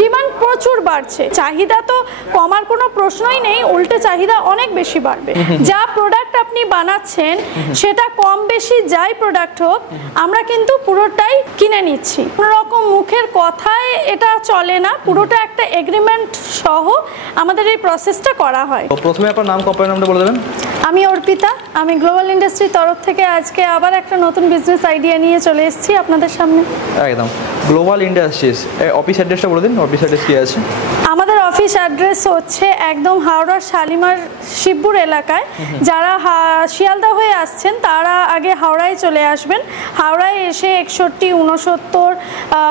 Demand প্রচুর বাড়ছে, চাহিদা তো কমার কোনো প্রশ্নই নেই, উল্টে চাহিদা অনেক বেশি বাড়বে। যা প্রোডাক্ট আপনি বানাচ্ছেন সেটা কম বেশি যাই প্রোডাক্ট হোক আমরা কিন্তু পুরোটাই কিনে নিচ্ছি। কোনো রকম মুখের কথায় এটা চলে না, পুরোটা একটা এগ্রিমেন্ট সহ আমাদের এই প্রসেসটা করা হয়। তো প্রথমে আপনার নাম, কোম্পানি নামটা বলে দেবেন। আমি অর্পিতা, আমি গ্লোবাল ইন্ডাস্ট্রির তরফ থেকে আজকে আবার একটা নতুন বিজনেস আইডিয়া নিয়ে চলে এসেছি আপনাদের সামনে। একদম গ্লোবাল ইন্ডাস্ট্রিজ, অফিস অ্যাড্রেসটা বলে দিন। অফিস অ্যাড্রেস কি আছে? আমাদের অফিস অ্যাড্রেস হচ্ছে একদম হাওড়ার শালিমার শিবপুর এলাকায়। যারা শিয়ালদা হয়ে আসছেন তারা আগে হাওড়ায় চলে আসবেন। হাওড়ায় এসে 61, 69,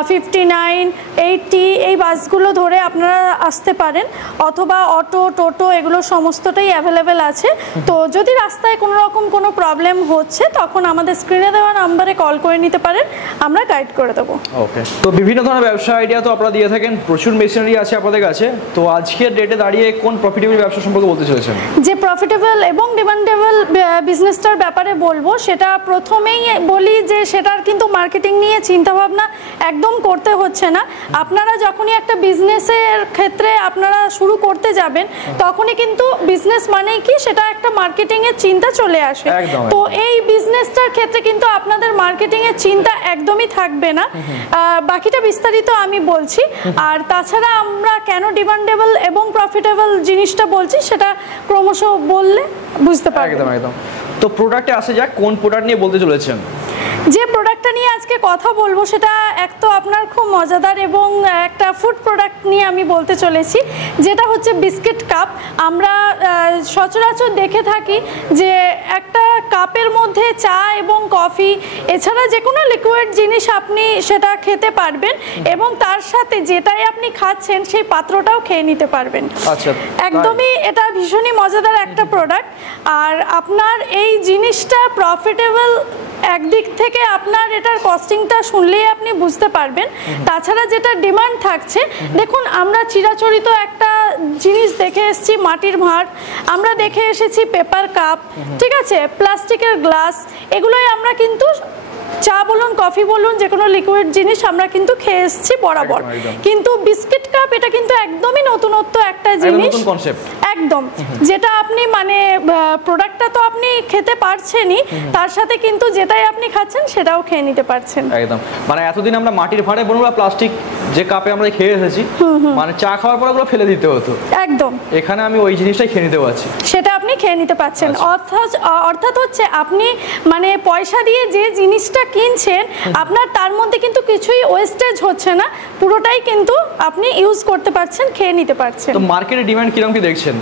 59, 80 এই বাসগুলো ধরে আপনারা আসতে পারেন, অথবা অটো, টোটো এগুলো সমস্তটাই অ্যাভেলেবেল আছে। তো যদি রাস্তায় কোনো রকম কোনো প্রবলেম হচ্ছে তখন আমাদের স্ক্রিনে দেওয়া নাম্বারে কল করে নিতে পারেন, আমরা গাইড করে দেবো। ওকে, তো বিভিন্ন ধরনের ব্যবসা আইডিয়া তো আপনারা দিয়ে থাকেন, প্রচুর মেশিনারি আছে আপনাদের কাছে। তো আজকের ডেটে দাঁড়িয়ে কোন প্রফিটেবল ব্যবসা সম্পর্কে বলতে চলেছেন? যে প্রফিটেবল এবং ডিমান্ডেবল বিজনেসটার ব্যাপারে বলবো, সেটা প্রথমেই বলি যে সেটার কিন্তু মার্কেটিং নিয়ে চিন্তাভাবনা একদম করতে হচ্ছে না। আপনারা যখনই একটা বিজনেসের ক্ষেত্রে আপনারা শুরু করতে যাবেন তখনই কিন্তু বিজনেস মানেই কি সেটা একটা মার্কেটিংয়ের চিন্তা চলে আসে। তো এই বিজনেসটার ক্ষেত্রে কিন্তু আপনাদের মার্কেটিংয়ের চিন্তা একদমই থাকবে না। বাকিটা বিস্তারিত আমি বলছি। আর তাছাড়া আমরা কেন ডিমান্ডেবল এবং প্রফিটেবল জিনিসটা বলছি সেটা ক্রমশ বললে বুঝতে পারবেন। একদম একদম। তো প্রোডাক্টে আসে যাক, কোন প্রোডাক্ট নিয়ে বলতে চলেছেন? যে প্রোডাক্টটা নিয়ে আজকে কথা বলবো সেটা এক তো আপনার খুব মজাদার এবং একটা ফুড প্রোডাক্ট নিয়ে আমি বলতে চলেছি, যেটা হচ্ছে বিস্কিট কাপ। আমরা সচরাচর দেখে থাকি যে একটা কাপের মধ্যে চা এবং কফি এছাড়া যে কোনো লিকুইড জিনিস আপনি সেটা খেতে পারবেন এবং তার সাথে যেটাই আপনি খাচ্ছেন সেই পাত্রটাও খেয়ে নিতে পারবেন। আচ্ছা, একদমই এটা ভীষণই মজাদার একটা প্রোডাক্ট। আর আপনার এই জিনিসটা প্রফিটেবল একদিক থেকে, আপনার এটার কস্টিংটা শুনলেই আপনি বুঝতে পারবেন। তাছাড়া যেটা ডিমান্ড থাকছে, দেখুন আমরা চিরাচরিত একটা জিনিস দেখে এসেছি মাটির ভাঁড়, আমরা দেখে এসেছি পেপার কাপ, ঠিক আছে, প্লাস্টিকের গ্লাস, এগুলোই আমরা কিন্তু চা বলুন, কফি বলুন, যে কোনো লিকুইড জিনিস আমরা কিন্তু খেয়ে এসেছি বরাবর। কিন্তু বিস্কিট কাপ এটা কিন্তু একদমই নতুনত্ব একটা জিনিস, একদম, যেটা আপনি মানে প্রোডাক্টটা তো আপনি খেতে পারছেনই, তার সাথে কিন্তু যেটাই আপনি খাচ্ছেন সেটাও খেয়ে নিতে পারছেন। একদম, মানে এতদিন আমরা মাটির ভাঁড়ে বলুন বা প্লাস্টিক যে কাপে আমরা খেয়ে এসেছি, মানে চা খাওয়ার পর ওগুলো ফেলে দিতে হতো, একদম, এখানে আমি ওই জিনিসটাই খেয়ে নিতে পারছি, সেটা আপনি খেয়ে নিতে পারছেন। অর্থাৎ হচ্ছে আপনি মানে পয়সা দিয়ে যে জিনিসটা কিনছেন আপনার তার মধ্যে কিন্তু কিছুই ওয়েস্টেজ হচ্ছে না, পুরোটাই কিন্তু আপনি ইউজ করতে পারছেন, খেয়ে নিতে পারছেন। তো মার্কেটে ডিমান্ড কিরকম কি দেখছেন?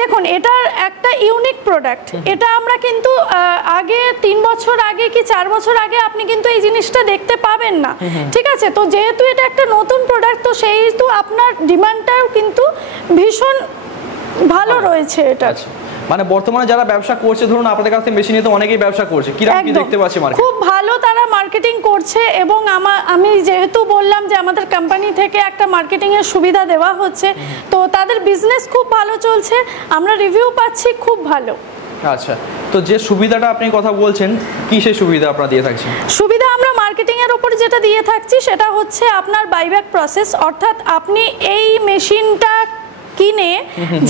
দেখুন এটার একটা ইউনিক প্রোডাক্ট, এটা আমরা কিন্তু আগে 3 বছর আগে কি 4 বছর আগে আপনি কিন্তু এই জিনিসটা দেখতে পাবেন না, ঠিক আছে। তো যেহেতু এটা একটা নতুন প্রোডাক্ট, তো সেহেতু আপনার ডিমান্ডটাও কিন্তু ভীষণ ভালো রয়েছে এটা। মানে বর্তমানে যারা ব্যবসা করছে, ধরুন আপনাদের কাছ থেকে মেশিন নিয়ে তো অনেকেই ব্যবসা করছে, কিরকম কি দেখতে পাচ্ছি মার্কেট? খুব ভালো তারা মার্কেটিং করছে এবং আমি যেহেতু বললাম যে আমাদের কোম্পানি থেকে একটা মার্কেটিং এর সুবিধা দেওয়া হচ্ছে, তো তাদের বিজনেস খুব ভালো চলছে, আমরা রিভিউ পাচ্ছি খুব ভালো। আচ্ছা, তো যে সুবিধাটা আপনি কথা বলছেন, কি সেই সুবিধা আপনারা দিয়ে থাকছেন? সুবিধা আমরা মার্কেটিং এর উপর যেটা দিয়ে থাকছি সেটা হচ্ছে আপনার বাইব্যাক প্রসেস, অর্থাৎ আপনি এই মেশিনটা কিনে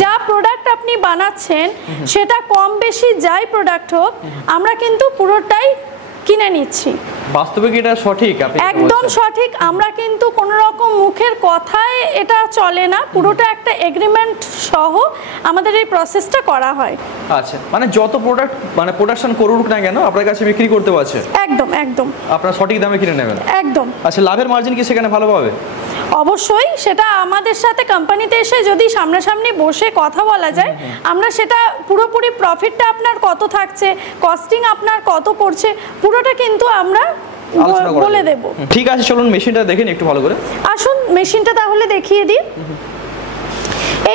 যা প্রোডাক্ট আপনি বানাচ্ছেন সেটা কম বেশি যাই প্রোডাক্ট হোক আমরা কিন্তু পুরোটাই কিনে নিচ্ছি। বাস্তবে কি এটা সঠিক? একদম সঠিক। আমরা কিন্তু কোনো রকম মুখের কথায় এটা চলে না, পুরোটা একটা এগ্রিমেন্ট সহ আমাদের এই প্রসেসটা করা হয়। আচ্ছা, মানে যত প্রোডাক্ট মানে প্রোডাকশন করুক না কেন আপনার কাছে বিক্রি করতে পারছে? একদম একদম, আপনারা সঠিক দামে কিনে নেবেন? একদম। আচ্ছা, লাভের মার্জিন কি সেখানে ভালো পাবে? অবশ্যই, সেটা আমাদের সাথে কোম্পানিতে এসে যদি সামনাসামনি বসে কথা বলা যায়, আমরা সেটা পুরোপুরি প্রফিটটা আপনার কত থাকছে, কস্টিং আপনার কত পড়ছে, পুরোটা কিন্তু আমরা বলে দেব। ঠিক আছে, চলুন মেশিনটা দেখেন একটু ভালো করে। আসুন মেশিনটা তাহলে দেখিয়ে দিই।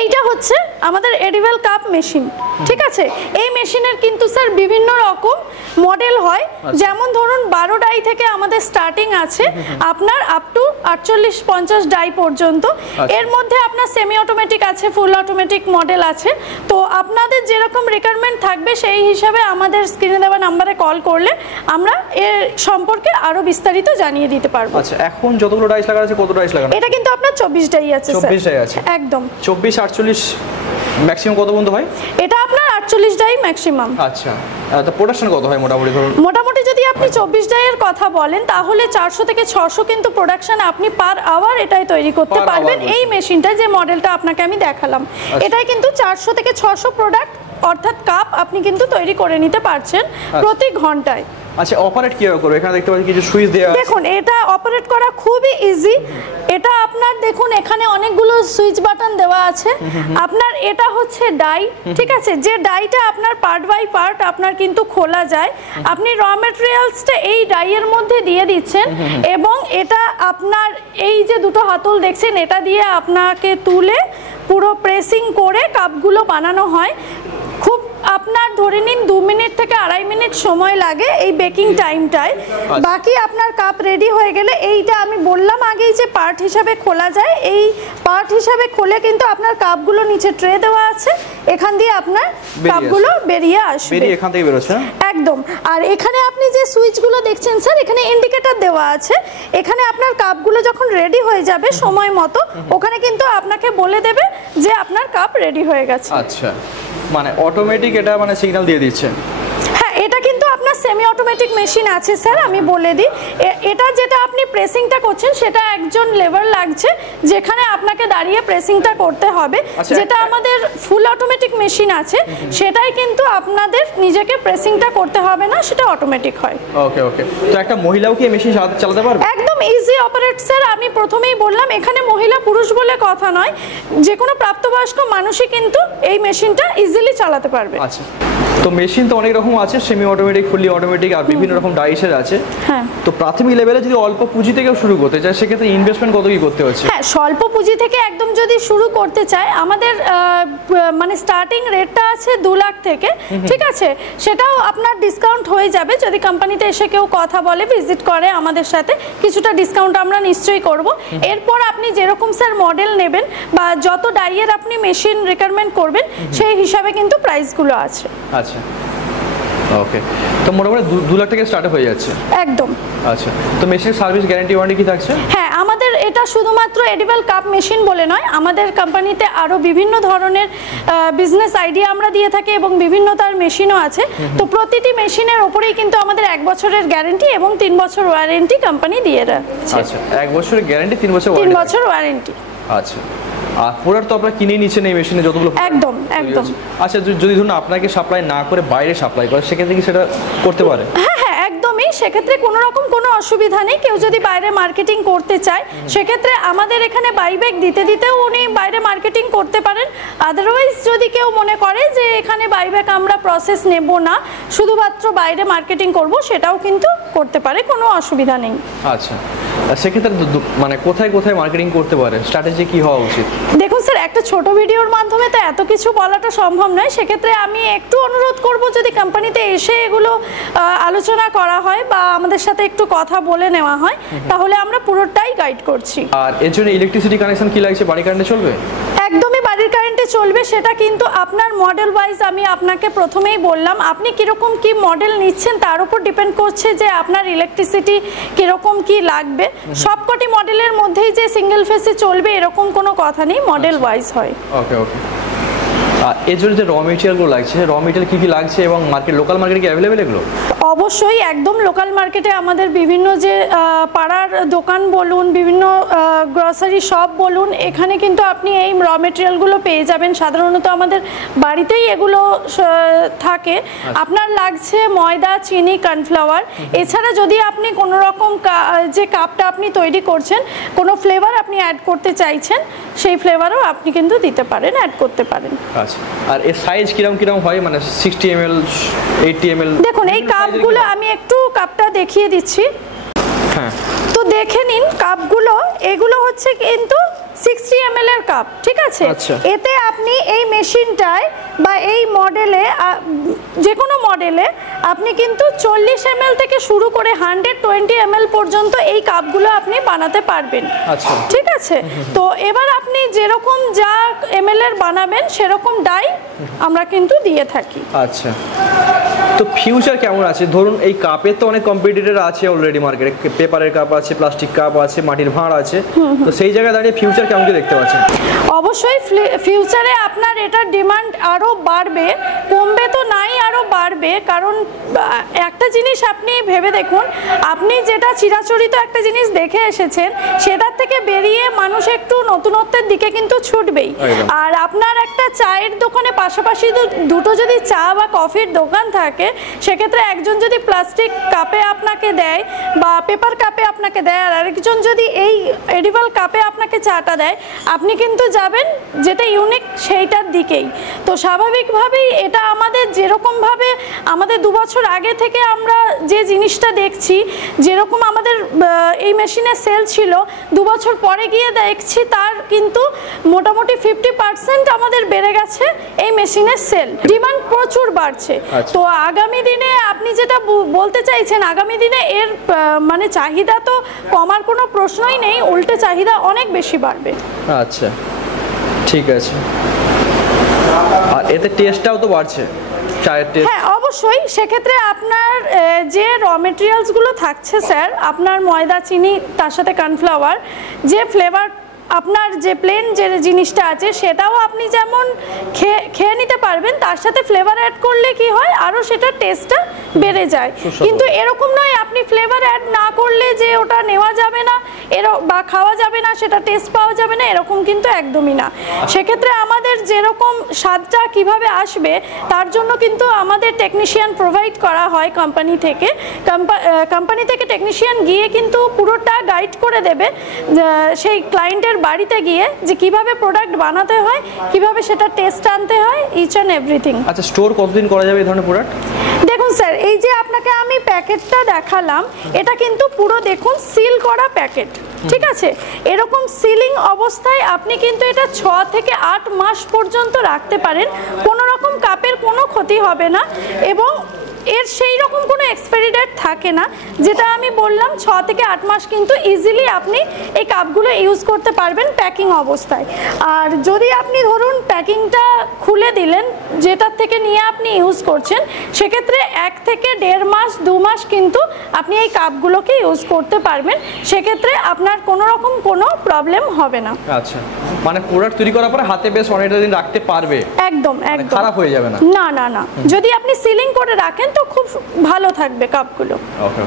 এইটা হচ্ছে আমাদের এডিবল কাপ মেশিন, ঠিক আছে? এই মেশিনের কিন্তু স্যার বিভিন্ন রকম মডেল হয়, যেমন ধরুন 12 ডাই থেকে আমাদের স্টার্টিং আছে আপনার আপ টু 48-50 ডাই পর্যন্ত। এর মধ্যে আপনার সেমি অটোমেটিক আছে, ফুল অটোমেটিক মডেল আছে। তো আপনাদের যেরকম রিকোয়ারমেন্ট থাকবে সেই হিসাবে আমাদের স্ক্রিনে দেওয়া নাম্বারে কল করলে আমরা এর সম্পর্কে আরো বিস্তারিত জানিয়ে দিতে পারবো। আচ্ছা, এখন যতগুলো ডাইস লাগা আছে কত ডাইস লাগানো? এটা কিন্তু আপনার 24 ডাই আছে স্যার। 24 ডাই আছে একদম। 24 48 ম্যাক্সিমাম কত পর্যন্ত হয়? এটা আপনার 48 ডাই ম্যাক্সিমাম। আচ্ছা, তো প্রোডাকশন কত হয় মোটামুটি ধরুন? মোটামুটি যদি আপনি 24 ডাইয়ের কথা বলেন তাহলে 400 থেকে 600 কিন্তু প্রোডাকশন আপনি পার আওয়ার এটাই তৈরি করতে পারবেন। এই মেশিনটা যে মডেলটা আপনাকে আমি দেখালাম, এটাই কিন্তু 400 থেকে 600 প্রোডাক্ট অর্থাৎ কাপ আপনি কিন্তু তৈরি করে নিতে পারছেন প্রতি ঘন্টায়। আচ্ছা, অপারেট কিভাবে করবে? এখানে দেখতে পাচ্ছি কিছু সুইচ দেওয়া আছে। দেখুন, এটা অপারেট করা খুবই ইজি। এটা আপনার দেখুন এখানে অনেকগুলো সুইচ বাটন দেওয়া আছে। আপনার এটা হচ্ছে ডাই, ঠিক আছে? যে ডাইটা আপনার পার্ট বাই পার্ট আপনার কিন্তু খোলা যায়। আপনি র ম্যাটেরিয়ালসটা এই ডাইয়ের মধ্যে দিয়ে দিচ্ছেন এবং এটা আপনার এই যে দুটো হাতল দেখছেন এটা দিয়ে আপনাকে তুলে পুরো প্রেসিং করে কাপগুলো বানানো হয়। খুব আপনার ধরে নিন 2 মিনিট থেকে 2.5 মিনিট সময় লাগে এই বেকিং টাইমটায়। বাকি আপনার কাপ রেডি হয়ে গেলে এইটা আমি বললাম আগেই যে পার্ট হিসাবে খোলা যায়, এই পার্ট হিসাবে খুলে কিন্তু আপনার কাপগুলো নিচে ট্রে দেওয়া আছে, এখান দিয়ে আপনার কাপগুলো বেরিয়ে আসবে। এখান থেকে বেরোচ্ছে একদম। আর এখানে আপনি যে সুইচগুলো দেখছেন স্যার, এখানে ইন্ডিকেটর দেওয়া আছে। এখানে আপনার কাপগুলো যখন রেডি হয়ে যাবে সময় মতো, ওখানে কিন্তু আপনাকে বলে দেবে যে আপনার কাপ রেডি হয়ে গেছে। আচ্ছা, মানে অটোমেটিক এটা মানে সিগন্যাল দিয়ে দিচ্ছে। হ্যাঁ, এটা কিন্তু আপনার সেমি অটোমেটিক মেশিন আছে স্যার। আমি বলে দিই, এটা যেটা আপনি প্রেসিংটা করছেন সেটা একজন লেবার লাগছে যেখানে আপনাকে দাঁড়িয়ে প্রেসিংটা করতে হবে। যেটা আমাদের ফুল অটোমেটিক মেশিন আছে সেটাই কিন্তু আপনাদের নিজেকে প্রেসিংটা করতে হবে না, সেটা অটোমেটিক হয়। ওকে ওকে। তো একটা মহিলাও কি মেশিন চালাতে পারবে? একদম ইজি অপারেট স্যার। আমি প্রথমেই বললাম এখানে মহিলা পুরুষ বলে কথা নয়, যে কোনো প্রাপ্তবয়স্ক মানুষই কিন্তু এই মেশিনটা ইজিলি চালাতে পারবে। আচ্ছা, তো মেশিন তো অনেক রকম আছে, সেমি অটোমেটিক, ফুলি অটোমেটিক আর বিভিন্ন রকম ডাইসের আছে। হ্যাঁ, তো প্রাথমিক লেভেলে যদি অল্প পুঁজি থেকেও শুরু করতে চায় সেক্ষেত্রে ইনভেস্টমেন্ট কত কি করতে হচ্ছে? হ্যাঁ, স্বল্প পুঁজি থেকে একদম যদি শুরু করতে চায় আমাদের মানে স্টার্টিং রেটটা আছে 2 লাখ থেকে, ঠিক আছে? সেটাও আপনার ডিসকাউন্ট হয়ে যাবে যদি কোম্পানিতে এসে কেউ কথা বলে, ভিজিট করে আমাদের সাথে, কিছুটা ডিসকাউন্ট আমরা নিশ্চয়ই করব। এরপর আপনি যেরকম স্যার মডেল নেবেন বা যত ডাইয়ের আপনি মেশিন রিকোয়ারমেন্ট করবেন সেই হিসাবে কিন্তু প্রাইসগুলো আছে। আচ্ছা, ওকে। তো মোটামুটি 2 লাখ থেকে স্টার্ট হয়ে যাচ্ছে। একদম। আচ্ছা, তো মেশিনের সার্ভিস গ্যারান্টি ওয়ারেন্টি কি থাকছে? হ্যাঁ, আমাদের এটা শুধুমাত্র এডিবল কাপ মেশিন বলে নয়, আমাদের কোম্পানিতে আরো বিভিন্ন ধরনের বিজনেস আইডিয়া আমরা দিয়ে থাকি এবং বিভিন্ন তার মেশিনও আছে। তো প্রতিটি মেশিনের উপরেই কিন্তু আমাদের 1 বছরের গ্যারান্টি এবং 3 বছর ওয়ারেন্টি কোম্পানি দিয়ে রাখছে। আচ্ছা, 1 বছরের গ্যারান্টি, 3 বছর ওয়ারেন্টি। 3 বছর ওয়ারেন্টি। আচ্ছা, আর প্রোডাক্ট তো আপনারা কিনে নিচ্ছেন এই মেশিনে যতগুলো? একদম একদম। আচ্ছা, যদি ধরুন আপনাকে সাপ্লাই না করে বাইরে সাপ্লাই করে সেক্ষেত্রে কি সেটা করতে পারে? হ্যাঁ হ্যাঁ, একদমই। সেক্ষেত্রে কোনো রকম কোনো অসুবিধা নেই। কেউ যদি বাইরে মার্কেটিং করতে চায় সেক্ষেত্রে আমাদের এখানে বাইব্যাক দিতে দিতেও উনি বাইরে মার্কেটিং করতে পারেন। আদারওয়াইজ যদি কেউ মনে করে যে এখানে বাইব্যাক আমরা প্রসেস নেব না, শুধুমাত্র বাইরে মার্কেটিং করব, সেটাও কিন্তু করতে পারে, কোনো অসুবিধা নেই। আচ্ছা, সেক্ষেত্রে মানে কোথায় কোথায় মার্কেটিং করতে পারে, স্ট্র্যাটেজি কি হওয়া উচিত? দেখুন স্যার, একটা ছোট ভিডিওর মাধ্যমে তো এত কিছু বলাটা সম্ভব নয়। সেক্ষেত্রে আমি একটু অনুরোধ করব যদি কোম্পানিতে এসে এগুলো আলোচনা করা হয় বা আমাদের সাথে একটু কথা বলে নেওয়া হয় তাহলে আমরা পুরোটাই গাইড করছি। আর এর জন্য ইলেকট্রিসিটি কানেকশন কি লাগছে? বাড়ি কারেন্টে চলবে? একদমই বাড়ির কারেন্টে চলবে। সেটা কিন্তু আপনার মডেল ওয়াইজ আমি আপনাকে প্রথমেই বললাম, আপনি কিরকম কি মডেল নিচ্ছেন তার উপর ডিপেন্ড করছে যে আপনার ইলেকট্রিসিটি কিরকম কি লাগবে। সবকটি মডেলের মধ্যেই যে সিঙ্গেল ফেসে চলবে এরকম কোনো কথা নেই, মডেল ওয়াইজ হয়। ওকে ওকে। আর এর জন্য যে র মেটেরিয়ালগুলো লাগছে, র মেটেরিয়াল কি কি লাগছে এবং মার্কেট, লোকাল মার্কেটে কি অ্যাভেলেবেল এগুলো? অবশ্যই, একদম লোকাল মার্কেটে আমাদের বিভিন্ন যে পাড়ার দোকান বলুন, বিভিন্ন গ্রসারি শপ বলুন, এখানে কিন্তু আপনি এই র মেটেরিয়ালগুলো পেয়ে যাবেন। সাধারণত আমাদের বাড়িতেই এগুলো থাকে। আপনার লাগছে ময়দা, চিনি, কর্নফ্লাওয়ার। এছাড়া যদি আপনি কোনো রকম যে কাপটা আপনি তৈরি করছেন কোনো ফ্লেভার আপনি অ্যাড করতে চাইছেন সেই ফ্লেভারও আপনি কিন্তু দিতে পারেন, অ্যাড করতে পারেন। আচ্ছা, আর এর সাইজ কিরকম কিরকম হয়, মানে 60 ml, 80 ml? দেখুন, এই কাপগুলো আমি একটু কাপটা দেখিয়ে দিচ্ছি। হ্যাঁ, তো দেখে নিন কাপগুলো, এগুলো হচ্ছে কিন্তু 60 ml এর কাপ, ঠিক আছে? আচ্ছা। এতে আপনি এই মেশিনটায় বা এই মডেলে, যে কোনো মডেলে আপনি কিন্তু 40 ml থেকে শুরু করে 120 ml পর্যন্ত এই কাপগুলো আপনি বানাতে পারবেন। আচ্ছা, ঠিক আছে? তো এবার আপনি যেরকম যা ml এর বানাবেন সেরকম ডাই আমরা কিন্তু দিয়ে থাকি। আচ্ছা, তো ফিউচার কেমন আছে? ধরুন এই কাপের তো অনেক কম্পিটিটর আছে অলরেডি মার্কেটে, পেপারের কাপ আছে, প্লাস্টিক কাপ আছে, মাটির ভাঁড় আছে, তো সেই জায়গায় দাঁড়িয়ে ফিউচার কেমন কি দেখতে পাচ্ছেন? অবশ্যই ফিউচারে আপনার এটার ডিমান্ড আরও বাড়বে, কমবে তো নাই, আরও বাড়বে। কারণ একটা জিনিস আপনি ভেবে দেখুন, আপনি যেটা চিরাচরিত একটা জিনিস দেখে এসেছেন সেটার থেকে বেরিয়ে মানুষ একটু নতুনত্বের দিকে কিন্তু ছুটবেই। আর আপনার একটা চায়ের দোকানে পাশাপাশি দুটো যদি চা বা কফির দোকান থাকে, সেক্ষেত্রে একজন যদি প্লাস্টিক কাপে আপনাকে দেয় বা পেপার কাপে আপনাকে দেয়, আর আরেকজন যদি এই এডিবল কাপে আপনাকে চাটা দেয়, আপনি কিন্তু যাবেন যেটা ইউনিক সেইটার দিকেই। তো স্বাভাবিকভাবেই এটা আমাদের যেরকমভাবে আমাদের 2 বছর আগে থেকে আমরা যে জিনিসটা দেখছি, যেরকম আমাদের এই মেশিনের সেল ছিল, 2 বছর পরে গিয়ে দেখছি তার কিন্তু মোটামুটি 50% আমাদের বেড়ে গেছে এই মেশিনের সেল। ডিমান্ড প্রচুর বাড়ছে। তো আগামী দিনে আপনি যেটা বলতে চাইছেন, আগামী দিনে এর মানে চাহিদা তো কমার কোনো প্রশ্নই নেই, উল্টে চাহিদা অনেক বেশি বাড়বে। আচ্ছা, ঠিক আছে। আর এতে টেস্টটাও তো বাড়ছে, চায়ের টেস্ট। হ্যাঁ, অবশ্যই। সেক্ষেত্রে আপনার যে র মেটেরিয়ালসগুলো থাকছে স্যার, আপনার ময়দা, চিনি, তার সাথে কর্নফ্লাওয়ার, যে ফ্লেভার আপনার যে প্লেন যে জিনিসটা আছে সেটাও আপনি যেমন খেয়ে নিতে পারবেন, তার সাথে ফ্লেভার অ্যাড করলে কি হয়, আরও সেটার টেস্টটা বেড়ে যায়। কিন্তু এরকম নয় আপনি ফ্লেভার অ্যাড না করলে যে ওটা নেওয়া যাবে না বা খাওয়া যাবে না, সেটা টেস্ট পাওয়া যাবে না, এরকম কিন্তু একদমই না। সেক্ষেত্রে আমাদের যেরকম স্বাদটা কিভাবে আসবে তার জন্য কিন্তু আমাদের টেকনিশিয়ান প্রোভাইড করা হয় কোম্পানি থেকে। কোম্পানি থেকে টেকনিশিয়ান গিয়ে কিন্তু পুরোটা গাইড করে দেবে সেই ক্লায়েন্টের বাড়িতে গিয়ে, যে কিভাবে প্রোডাক্ট বানাতে হয়, কিভাবে সেটা টেস্ট আনতে হয়, ইচ অ্যান্ড এভরিথিং। আচ্ছা, স্টোর কতদিন করা যাবে এই ধরনের প্রোডাক্ট? দেখুন স্যার, এই যে আপনাকে আমি প্যাকেটটা দেখালাম, এটা কিন্তু পুরো দেখুন সিল করা প্যাকেট, ঠিক আছে? এরকম সিলিং অবস্থায় আপনি কিন্তু এটা 6 থেকে 8 মাস পর্যন্ত রাখতে পারেন, কোনো রকম কাপের কোনো ক্ষতি হবে না, এবং এর সেই রকম কোনো এক্সপায়ারি ডেট থাকে না। যেটা আমি বললাম 6 থেকে 8 মাস কিন্তু ইজিলি আপনি এই কাপগুলো ইউজ করতে পারবেন প্যাকিং অবস্থায়। আর যদি আপনি ধরুন প্যাকিংটা খুলে দিলেন, যেটার থেকে নিয়ে আপনি ইউজ করছেন, সেক্ষেত্রে 1 থেকে 1.5 মাস 2 মাস কিন্তু আপনি এই কাপগুলোকে ইউজ করতে পারবেন, সেক্ষেত্রে আপনার কোনো রকম কোনো প্রবলেম হবে না। আচ্ছা, মানে প্রোডাক্ট তৈরি করার পরে হাতে বেশ অনেকটা দিন রাখতে পারবে, একদম একদম খারাপ হয়ে যাবে না। না না না, যদি আপনি সিলিং করে রাখেন তো খুব ভালো থাকবে কাপগুলো। ওকে,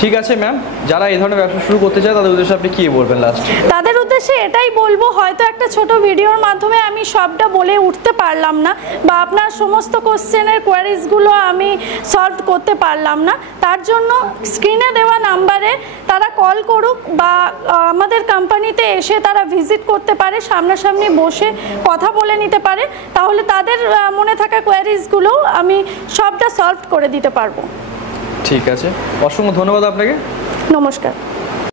ঠিক আছে ম্যাম। যারা এই ধরনের ব্যবসা শুরু করতে চায় তাদের উদ্দেশ্যে আপনি কি বলবেন লাস্ট? তাদের উদ্দেশ্যে এটাই বলবো, হয়তো একটা ছোট ভিডিওর মাধ্যমে আমি সবটা বলে উঠতে পারলাম না, বা আপনার সমস্ত কোশ্চেনের কোয়ারিজগুলো আমি সলভ করতে পারলাম না, তার জন্য স্ক্রিনে দেওয়া নাম্বারে তারা কল করুক বা আমাদের কোম্পানিতে এসে তারা ভিজিট করতে পারে, সামনাসামনি বসে কথা বলে নিতে পারে, তাহলে তাদের মনে থাকা কোয়ারিজগুলো আমি সবটা সলভ করে দিতে পারবো। ঠিক আছে, অসংখ্য ধন্যবাদ আপনাকে। নমস্কার।